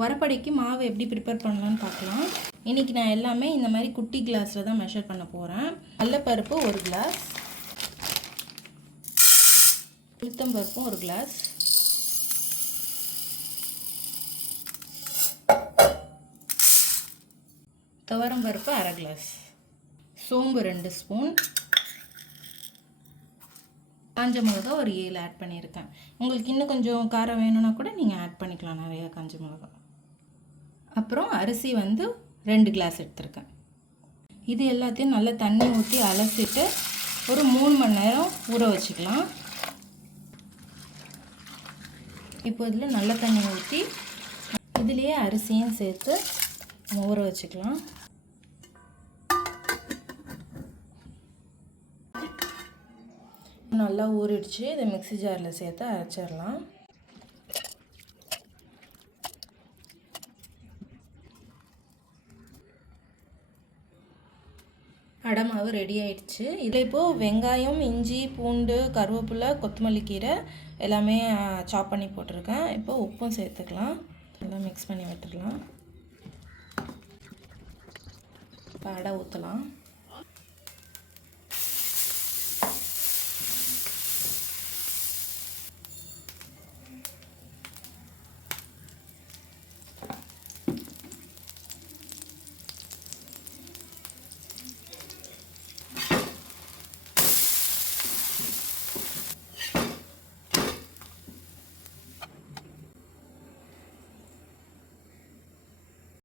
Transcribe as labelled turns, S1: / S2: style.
S1: உரப்படைக்கு மாவு எப்படி ப்ரிப்பேர் பண்ணலான்னு பார்க்கலாம். இன்றைக்கி நான் எல்லாமே இந்த மாதிரி குட்டி கிளாஸில் தான் மெஷர் பண்ண போகிறேன் கடலப்பருப்பு ஒரு கிளாஸ் உளுத்தம்பருப்பும் ஒரு கிளாஸ் துவரம் பருப்பு அரை கிளாஸ் சோம்பு ரெண்டு ஸ்பூன் காஞ்ச மிளகா ஒரு ஏழு ஆட் பண்ணியிருக்கேன். உங்களுக்கு இன்னும் கொஞ்சம் காரம் வேணும்னா கூட நீங்கள் ஆட் பண்ணிக்கலாம். நிறையா காஞ்ச மிளகா அப்புறம் அரிசி வந்து ரெண்டு கிளாஸ் எடுத்திருக்கேன். இது எல்லாத்தையும் நல்லா தண்ணி ஊற்றி அலசிட்டு ஒரு மூணு மணி நேரம் ஊற வச்சுக்கலாம். இப்போ இதில் நல்ல தண்ணி ஊற்றி இதுலேயே அரிசியும் சேர்த்து ஊற வச்சுக்கலாம். நல்லா ஊறிடுச்சு. இதை மிக்ஸி ஜாரில் சேர்த்து அரைச்சிடலாம். அடை மாவு ரெடி ஆயிடுச்சு. இதில் இப்போது வெங்காயம் இஞ்சி பூண்டு கருவேப்பிலை கொத்தமல்லி கீரை எல்லாமே சாப் பண்ணி போட்டிருக்கேன். இப்போ உப்பும் சேர்த்துக்கலாம். எல்லாம் மிக்ஸ் பண்ணி விட்டுடலாம். இப்போ அடை ஊற்றலாம்